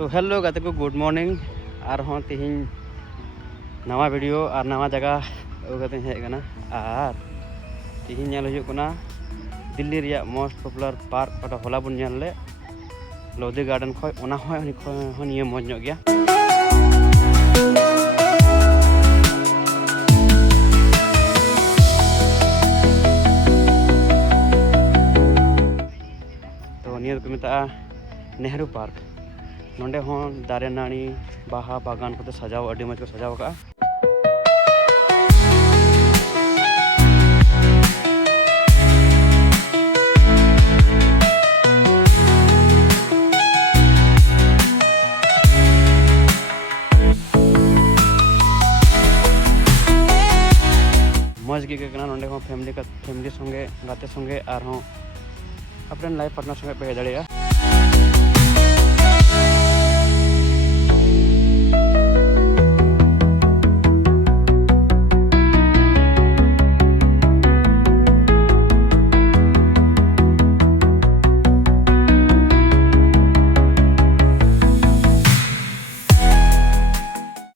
तो हेलो गाते को गुड मॉर्निंग और हाँ तीन नवा वीडियो और नवा जगह अगुते हेजना और तीन नेल हुजुग कना दिल्ली रिया मोस्ट पॉपुलर पार्क और होला बन नेल ले लोधी गार्डन खय ओना होय निये मज ᱧᱚᱜ गया। तो निये को मेता नेहरू पार्क नोंडे हों दारे नानी बाहा बागान को सजाव अड्डी मज को सजाव का मज गे नोंडे हों फैमिली संगे गाते संगे और हों अपने लाइफ पार्टनर संगे पे दाड़ेगा।